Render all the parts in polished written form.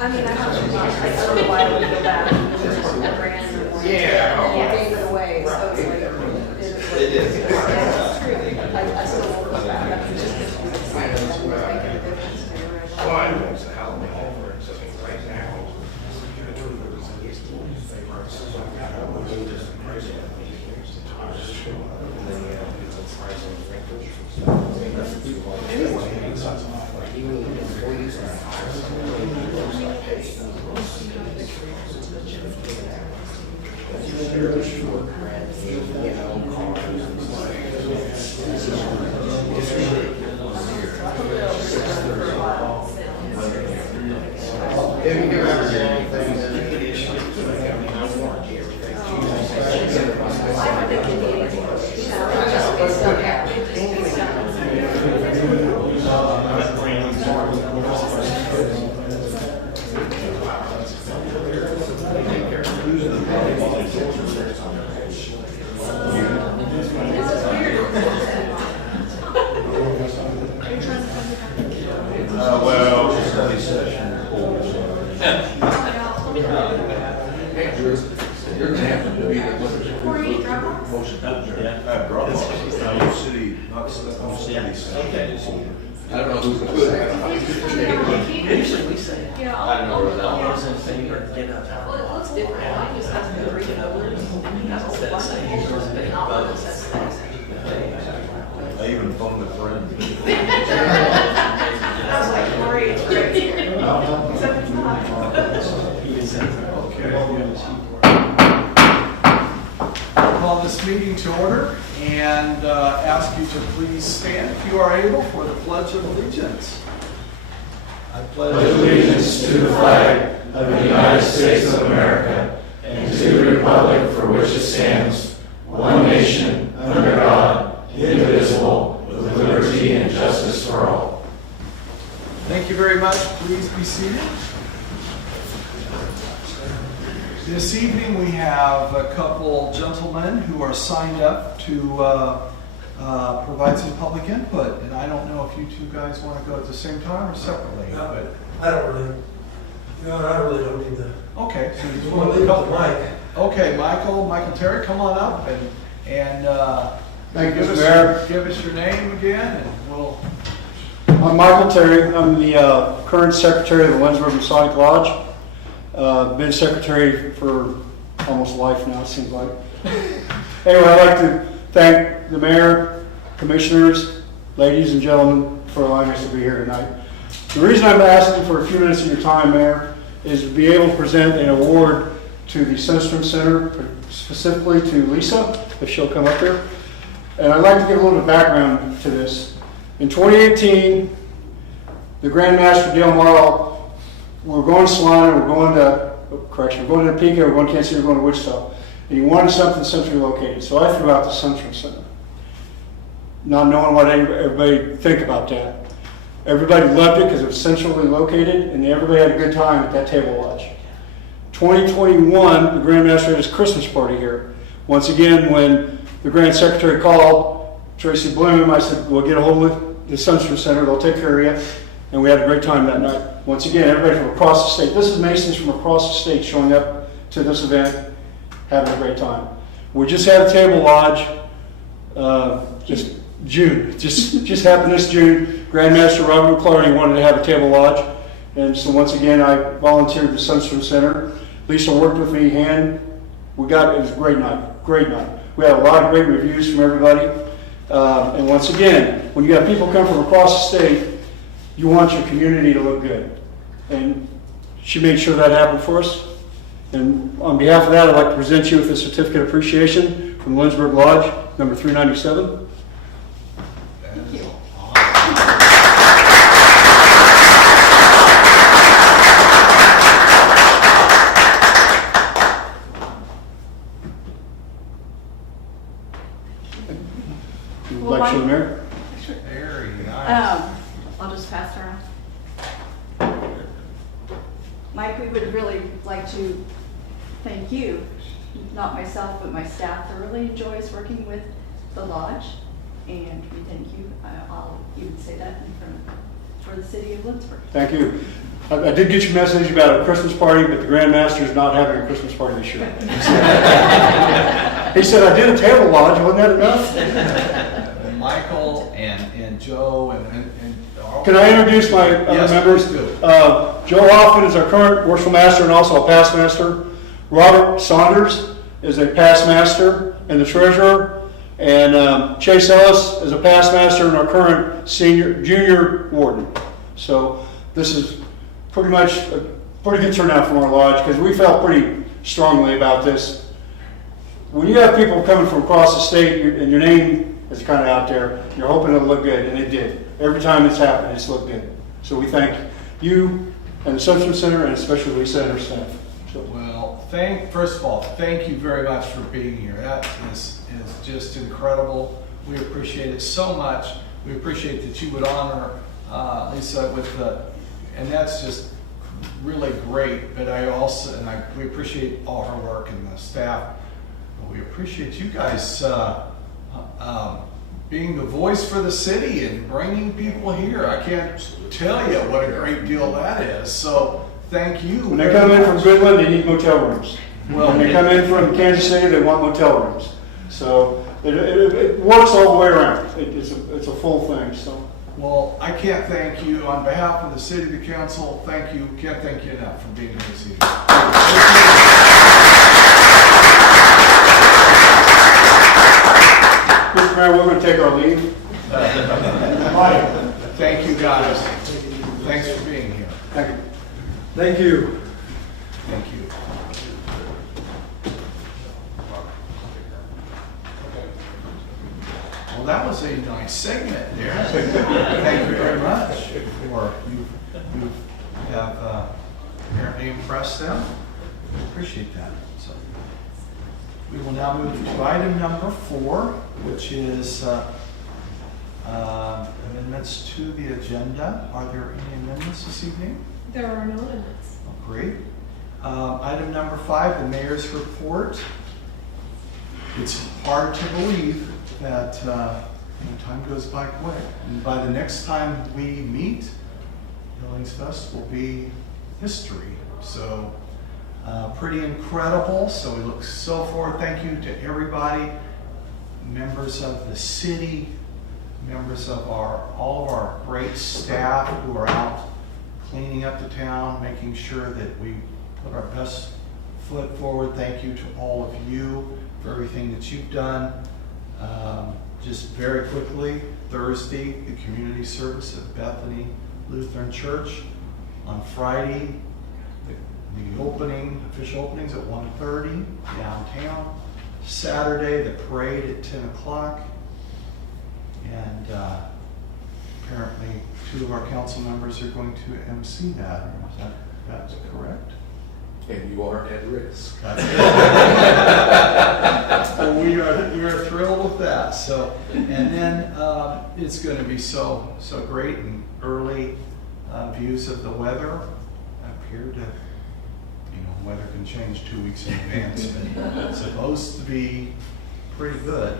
I mean, I'm not sure, I don't know why I would go back and just for the brand or more. Yeah. And gave it away, so it's like. It is. Yeah, it's true. I still won't go back. That's just because we decided that it was making a difference to your resume. Well, I know it's a hell of a offer, so right now. If you do ever get anything, then you can issue it to me. I mean, I warranty everything. I would think you need it, you know, it just be stuff out. It just be stuff. Well, study session. You're gonna have to be the motion. City, not city center. I don't know who's gonna say it. Usually we say, Yeah, I don't know, yeah. all those in favor, get up. Well, it looks different. I just have to read it over. That's Instead of saying, yours is big, but it's that I even phoned a friend. I was like, Lori, it's great here. Except it's not. Call this meeting to order and ask you to please stand, if you are able, for the Pledge of Allegiance. I pledge allegiance to the flag of the United States of America and to the republic for which it stands, one nation, under God, indivisible, with liberty and justice for all. Thank you very much. Please be seated. This evening we have a couple gentlemen who are signed up to provide some public input. And I don't know if you two guys want to go at the same time or separately. No, I don't really, I really don't need to. Okay. So you Just just want want to to leave it to Mike. Okay, Michael Terry, come on up and Thank you, give Mayor. give us your name again, and we'll. I'm Michael Terry. I'm the current secretary of the Lindsborg Masonic Lodge. Been secretary for almost life now, it seems like. Anyway, I'd like to thank the mayor, commissioners, ladies and gentlemen, for allowing us to be here tonight. The reason I'm asking for a few minutes of your time, Mayor, is to be able to present an award to the Sundstrom Center, specifically to Lisa, if she'll come up here. And I'd like to give a little bit of background to this. In 2018, the Grandmaster Dale Morrow, we're going to Salina, we're going to Topeka, we're going to Kansas City, we're going to Wichita. And he wanted something centrally located, so I threw out the Sundstrom Center. Not knowing what everybody think about that. Everybody loved it because it was centrally located, and everybody had a good time at that table lodge. 2021, the Grandmaster had his Christmas party here. Once again, when the Grand Secretary called, Tracy Bloom, I said, we'll get a hold of the Sundstrom Center, they'll take care of you. And we had a great time that night. Once again, everybody from across the state. This is Masons from across the state showing up to this event, having a great time. We just had a table lodge, just June. Just happened this June. Grandmaster Robert McClarty wanted to have a table lodge. And so once again, I volunteered at the Sundstrom Center. Lisa worked with me, it was a great night, great night. We had a lot of great reviews from everybody. And once again, when you have people come from across the state, you want your community to look good. And she made sure that happened for us. And on behalf of that, I'd like to present you with a certificate of appreciation from Lindsborg Lodge, number 397. Thank you. Would you like to show the mayor? Very nice. I'll just pass her around. Mike, we would really like to thank you, not myself, but my staff thoroughly enjoys working with the lodge, and we thank you. I'll even say that in front for the city of Lindsborg. Thank you. I did get your message about a Christmas party, but the Grand Master is not having a Christmas party this year. He said, I did a table lodge, wasn't that enough? And Michael and Joe and all. Can I introduce my other Yes, members? please do. Joe Hoffman is our current worshipful master and also a past master. Robert Saunders is a past master and the treasurer. And Chase Ellis is a past master and our current junior warden. So this is pretty much a pretty good turnout from our lodge because we felt pretty strongly about this. When you have people coming from across the state and your name is kind of out there, you're hoping it'll look good, and it did. Every time it's happened, it's looked good. So we thank you and the Social Center and especially Lisa and her staff. So, Well, first of all, thank you very much for being here. That is just incredible. We appreciate it so much. We appreciate that you would honor Lisa with and that's just really great. But we appreciate all her work and the staff. But we appreciate you guys being the voice for the city and bringing people here. I can't tell you what a great deal that is. So thank you. when they come in from Goodland, they need motel rooms. When they come in from Kansas City, they want motel rooms. So it works all the way around. It's a full thing. So. Well, I can't thank you on behalf of the city, the council. Thank you. Can't thank you enough for being here this evening. Mr. Mayor, we're going to take our leave. Thank you, guys. Thanks for being here. Thank you. Thank you. Thank you. Well, that was a nice segment there. Thank you very much for you have apparently impressed them. We appreciate that. So we will now move to item number 4, which is amendments to the agenda. Are there any amendments this evening? There are no limits. Oh, great. Item number 5, the mayor's report. It's hard to believe that time goes by quick. And by the next time we meet, Billings Fest will be history. So pretty incredible. So we look so forward. Thank you to everybody, members of the city, members of all of our great staff who are out cleaning up the town, making sure that we put our best foot forward. Thank you to all of you for everything that you've done. Just very quickly, Thursday, the community service at Bethany Lutheran Church. On Friday, the official openings at 1:30 downtown. Saturday, the parade at 10 o'clock. And apparently 2 of our council members are going to MC that. That's correct? And you are at risk. Well, we are thrilled with that. So, and then it's going to be so great and early views of the weather appear to, weather can change 2 weeks in advance, but it's supposed to be pretty good.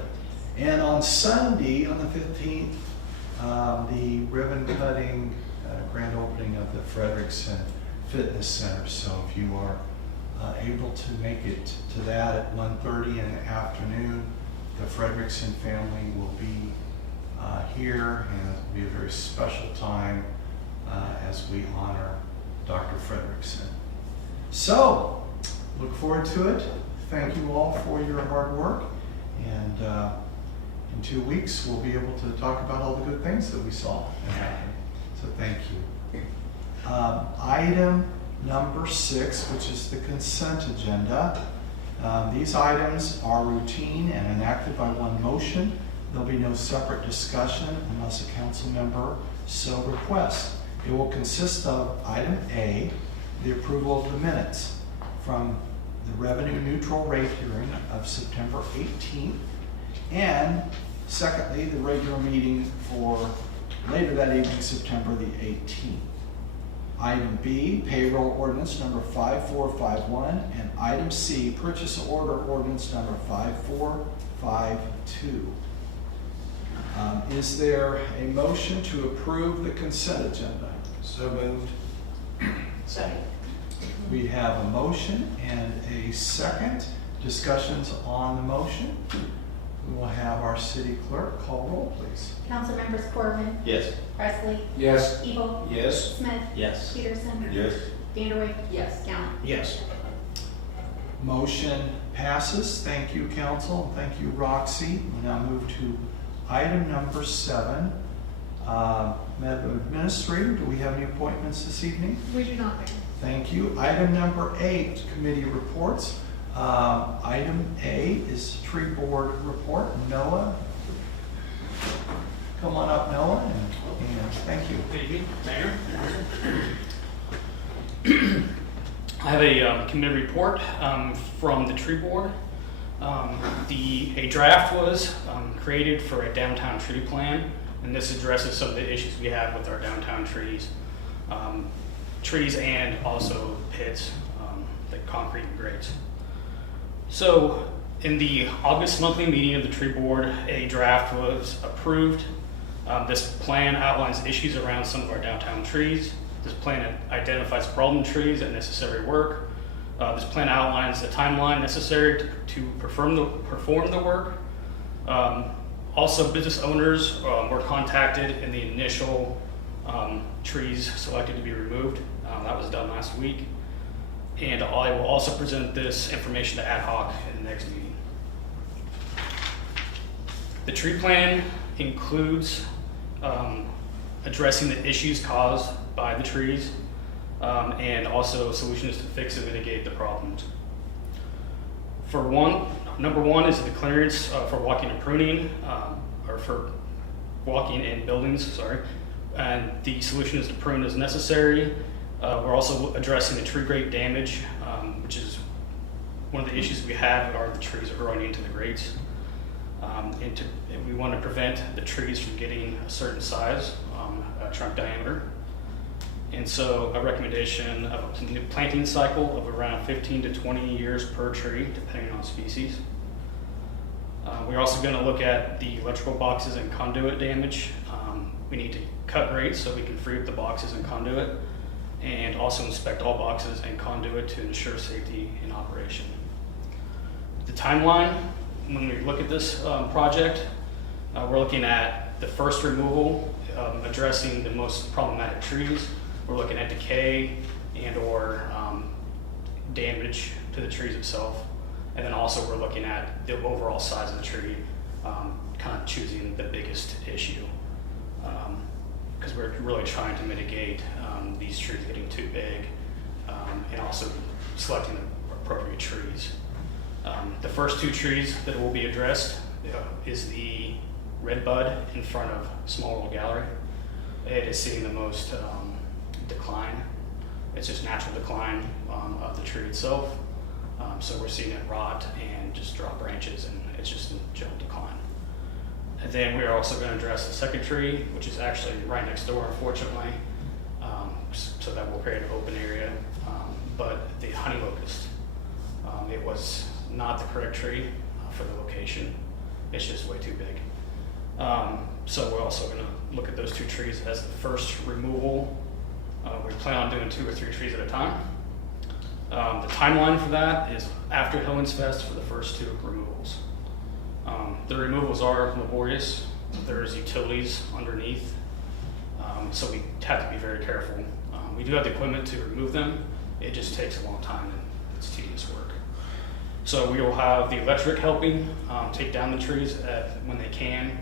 And on Sunday, on the 15th, the ribbon cutting, grand opening of the Frederickson Fitness Center. So if you are able to make it to that at 1:30 in the afternoon, the Frederickson family will be here, and it will be a very special time as we honor Dr. Frederickson. So, look forward to it. Thank you all for your hard work, and in 2 weeks we'll be able to talk about all the good things that we saw and happened. So thank you. Item number 6, which is the consent agenda. These items are routine and enacted by one motion. There'll be no separate discussion unless a council member so requests. It will consist of item A, the approval of the minutes from the revenue neutral rate hearing of September 18th, and secondly, the regular meeting for later that evening, September the 18th. Item B, payroll ordinance number 5451, and item C, purchase order ordinance number 5452. Is there a motion to approve the consent agenda? So moved. Second. We have a motion and a second. Discussions on the motion. We will have our city clerk call roll, please. Councilmembers Corbin, Yes. Presley, Yes. Evil, Yes. Smith, Yes. Peterson, Yes. Vanderway, Yes. Gallant. Yes. Motion passes. Thank you, council. Thank you, Roxy. We now move to item number 7. Madam Administrator, do we have any appointments this evening? We do not, Mayor. Thank you. Item number 8, committee reports. Item A is tree board report. Noah, come on up, Noah, and thank you. Good evening, Mayor. I have a committee report from the tree board. A draft was created for a downtown tree plan, and this addresses some of the issues we have with our downtown trees. Trees and also pits, like concrete and grates. So in the August monthly meeting of the tree board, a draft was approved. This plan outlines issues around some of our downtown trees. This plan identifies problem trees and necessary work. This plan outlines the timeline necessary to perform the work. Also, business owners were contacted in the initial trees selected to be removed. That was done last week. And I will also present this information to ad hoc in the next meeting. The tree plan includes addressing the issues caused by the trees and also solutions to fix and mitigate the problems. Number one is the clearance for walking and pruning, or for walking in buildings, sorry. And the solution is to prune as necessary. We're also addressing the tree grate damage, which is one of the issues we have are the trees are growing into the grates. And we want to prevent the trees from getting a certain size, trunk diameter. And so a recommendation of a planting cycle of around 15 to 20 years per tree, depending on species. We're also going to look at the electrical boxes and conduit damage. We need to cut grates so we can free up the boxes and conduit, and also inspect all boxes and conduit to ensure safety in operation. The timeline, when we look at this project, we're looking at the first removal, addressing the most problematic trees. We're looking at decay and or damage to the trees itself. And then also we're looking at the overall size of the tree, kind of choosing the biggest issue. Because we're really trying to mitigate these trees getting too big, and also selecting the appropriate trees. The first 2 trees that will be addressed is the red bud in front of Small World Gallery. It is seeing the most decline. It's just natural decline of the tree itself. So we're seeing it rot and just drop branches, and it's just in general decline. And then we are also going to address the second tree, which is actually right next door, unfortunately. So that will create an open area. But the honey locust, it was not the correct tree for the location. It's just way too big. So we're also going to look at those 2 trees as the first removal. We plan on doing 2 or 3 trees at a time. The timeline for that is after Hillings Fest for the first 2 removals. The removals are laborious. There's utilities underneath, so we have to be very careful. We do have the equipment to remove them. It just takes a long time and it's tedious work. So we will have the electric helping take down the trees when they can,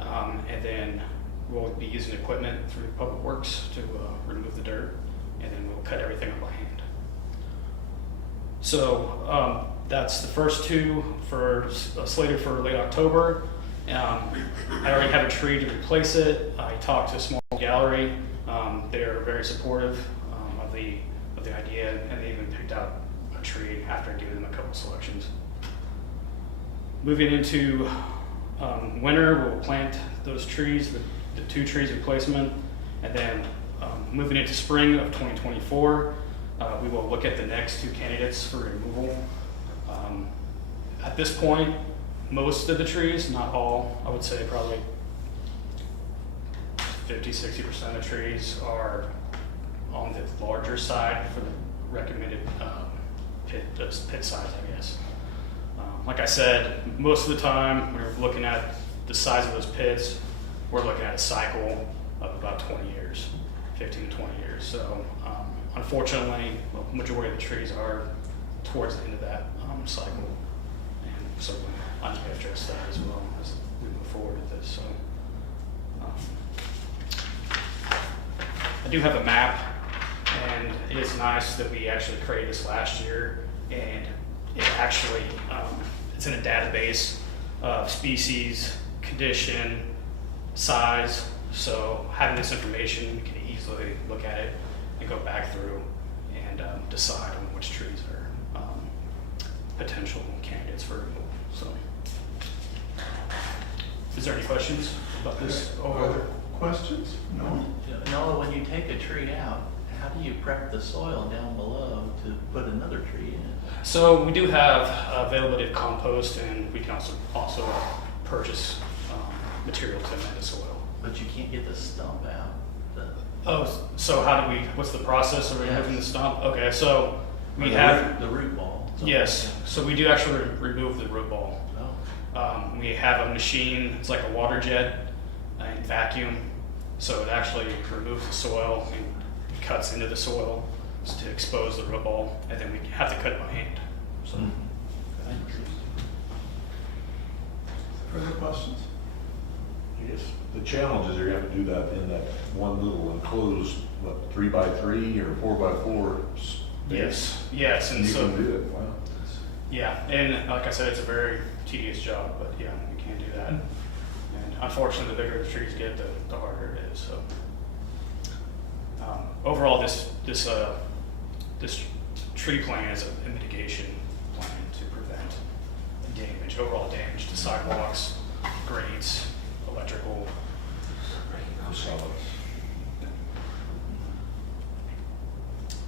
and then we'll be using equipment through Public Works to remove the dirt, and then we'll cut everything up by hand. So that's the first 2 slated for late October. I already have a tree to replace it. I talked to a small gallery. They're very supportive of the idea, and they even picked out a tree after giving them a couple selections. Moving into winter, we'll plant those trees, the 2 trees replacement, and then moving into spring of 2024, we will look at the next 2 candidates for removal. At this point, most of the trees, not all, I would say probably 50-60% of trees are on the larger side for the recommended pit size, I guess. Like I said, most of the time when we're looking at the size of those pits, we're looking at a cycle of about 20 years, 15 to 20 years. So unfortunately, the majority of the trees are towards the end of that cycle. And so I need to address that as well as we move forward with this. So I do have a map, and it is nice that we actually created this last year, and it actually it's in a database of species, condition, size. So having this information, we can easily look at it and go back through and decide on which trees are potential candidates for removal. So, is there any questions about this? Other questions? No? Noah, when you take a tree out, how do you prep the soil down below to put another tree in? So we do have availability of compost, and we can also purchase material to amend the soil. But you can't get the stump out. Oh, so how do we? What's the process of removing the stump? Okay, so we the have root ball. yes. So we do actually remove the root ball. Oh. We have a machine. It's like a water jet and vacuum. So it actually removes the soil and cuts into the soil to expose the root ball, and then we have to cut it by hand. So. Further questions? I guess the challenge is you're gonna have to do that in that one little enclosed, what, 3x3 or 4x4? Yes, and You so can do it, wow. yeah, and like I said, it's a very tedious job, but yeah, we can do that. And unfortunately, the bigger the trees get, the harder it is. So overall, this tree plan is a mitigation plan to prevent damage, overall damage to sidewalks, grades, electrical. Solid.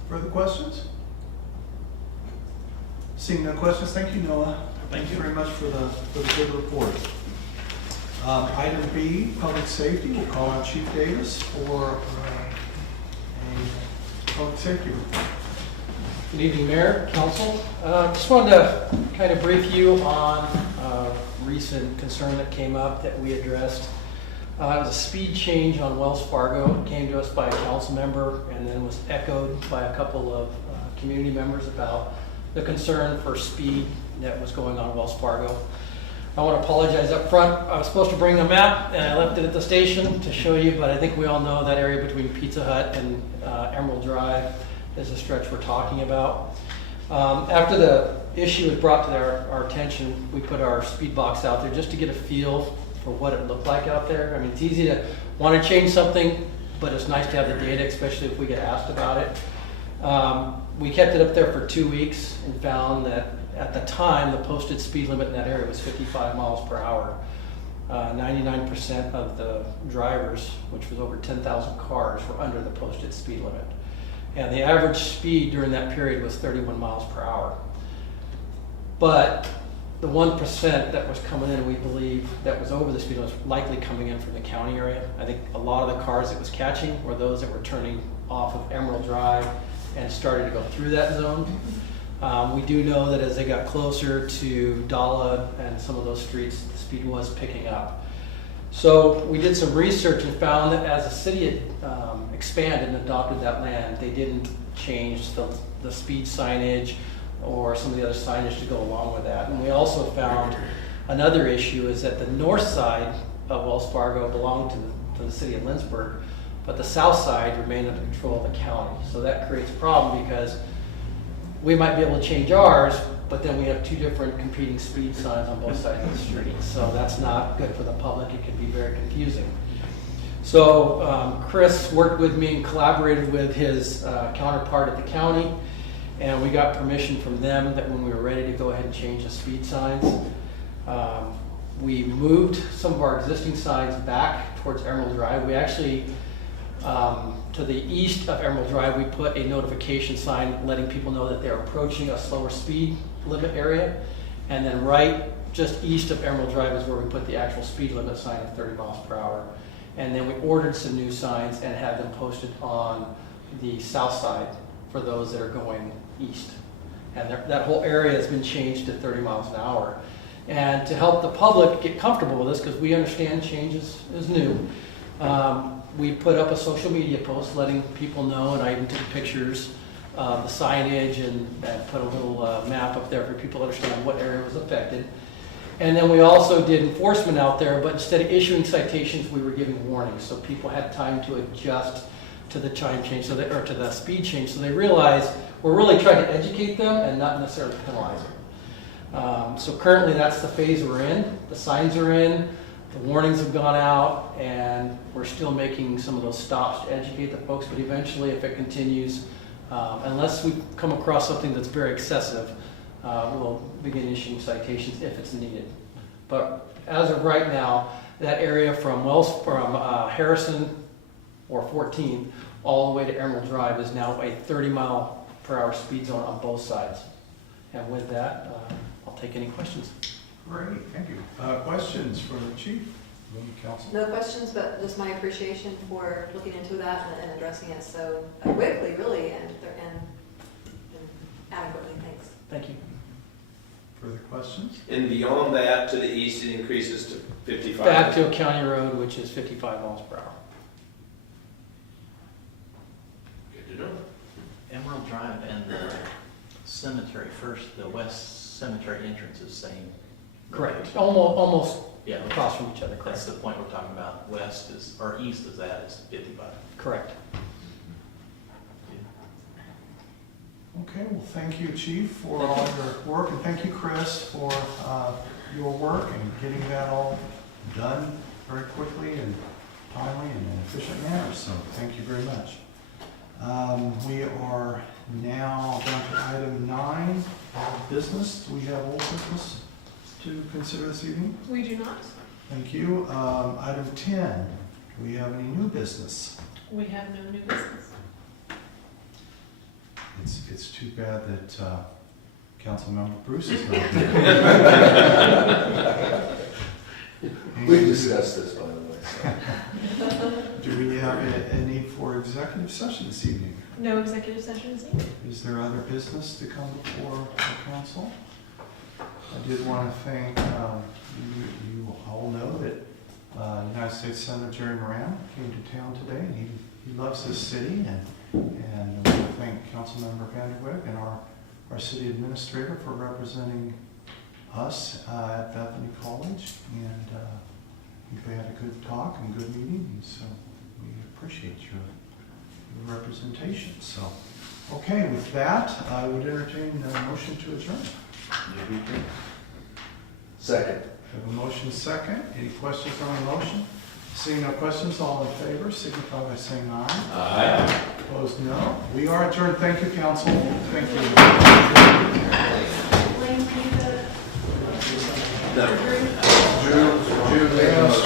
Further questions? Seeing no questions, thank you, Noah. Thank you. Very much for the good report. Item B, public safety. We'll call on Chief Davis for a public safety report. Good evening, Mayor, Council. Just wanted to kind of brief you on a recent concern that came up that we addressed. It was a speed change on Wells Fargo. It came to us by a council member and then was echoed by a couple of community members about the concern for speed that was going on Wells Fargo. I want to apologize up front. I was supposed to bring a map and I left it at the station to show you, but I think we all know that area between Pizza Hut and Emerald Drive is a stretch we're talking about. After the issue was brought to our attention, we put our speed box out there just to get a feel for what it looked like out there. I mean, it's easy to want to change something, but it's nice to have the data, especially if we get asked about it. We kept it up there for 2 weeks and found that at the time, the posted speed limit in that area was 55 miles per hour. 99% of the drivers, which was over 10,000 cars, were under the posted speed limit. And the average speed during that period was 31 miles per hour. But the 1% that was coming in, we believe, that was over the speed limit was likely coming in from the county area. I think a lot of the cars it was catching were those that were turning off of Emerald Drive and started to go through that zone. We do know that as they got closer to Dala and some of those streets, the speed was picking up. So we did some research and found that as the city had expanded and adopted that land, they didn't change the speed signage or some of the other signage to go along with that. And we also found another issue is that the north side of Wells Fargo belonged to the city of Lindsborg, but the south side remained under control of the county. So that creates a problem because we might be able to change ours, but then we have two different competing speed signs on both sides of the street. So that's not good for the public. It can be very confusing. So Chris worked with me and collaborated with his counterpart at the county, and we got permission from them that when we were ready to go ahead and change the speed signs, we moved some of our existing signs back towards Emerald Drive. We actually, to the east of Emerald Drive, we put a notification sign letting people know that they're approaching a slower speed limit area. And then right just east of Emerald Drive is where we put the actual speed limit sign of 30 miles per hour. And then we ordered some new signs and had them posted on the south side for those that are going east. And that whole area has been changed to 30 miles an hour. And to help the public get comfortable with this, because we understand change is new, we put up a social media post letting people know, and I even took pictures of the signage and put a little map up there for people to understand what area was affected. And then we also did enforcement out there, but instead of issuing citations, we were giving warnings, so people had time to adjust to the time change, or to the speed change, so they realized we're really trying to educate them and not necessarily penalize them. So currently, that's the phase we're in. The signs are in, the warnings have gone out, and we're still making some of those stops to educate the folks. But eventually, if it continues, unless we come across something that's very excessive, we'll begin issuing citations if it's needed. But as of right now, that area from Harrison or 14th all the way to Emerald Drive is now a 30-mile-per-hour speed zone on both sides. And with that, I'll take any questions. Great, thank you. Questions for the chief, council? No questions, but just my appreciation for looking into that and addressing it so quickly, really, and adequately. Thanks. Thank you. Further questions? And beyond that, to the east, it increases to 55. Back to a county road, which is 55 miles per hour. Good to know. Emerald Drive and the cemetery first, the west cemetery entrance is same. Correct. Almost Yeah, across from each other. that's Correct. the point we're talking about. West is, or east is that, is 55. Correct. Okay, well, thank you, Chief, for all your work, and thank you, Chris, for your work and getting that all done very quickly and timely and in an efficient manner, so thank you very much. We are now down to item 9, business. Do we have old business to consider this evening? We do not. Thank you. Item 10, do we have any new business? We have no new business. It's too bad that Councilmember Bruce is not here. We discussed this, by the way. So. Do we have a need for executive session this evening? No executive session is needed. Is there other business to come before the council? I did want to thank, you all know that United States Senator Jerry Moran came to town today, and he loves this city, and I want to thank Councilmember Vanderweg and our city administrator for representing us at Bethany College, and I think they had a good talk and good meeting, and so we appreciate your representation. So, okay, with that, I would entertain a motion to adjourn. Second. We have a motion second. Any questions on the motion? Seeing no questions, all in favor, signify by saying aye. Aye. Opposed, no. We are adjourned. Thank you, council. Thank you.